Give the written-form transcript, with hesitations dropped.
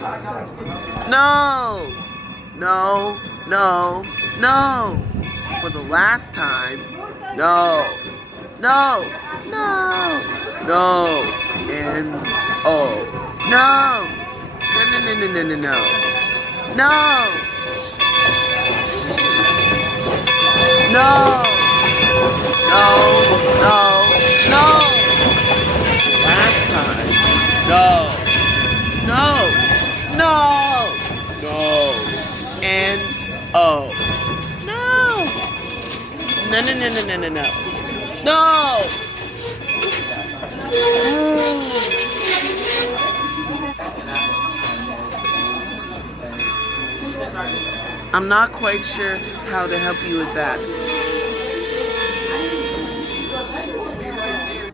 No! No, no, no! For the last time, no, no, no, no, and oh, no, no, no, no, no, no, no, no, no, no, no, no, last time, no, no, no, no, and oh, no, no, no, no, no, no, no, no, I'm not quite sure how to help you with that.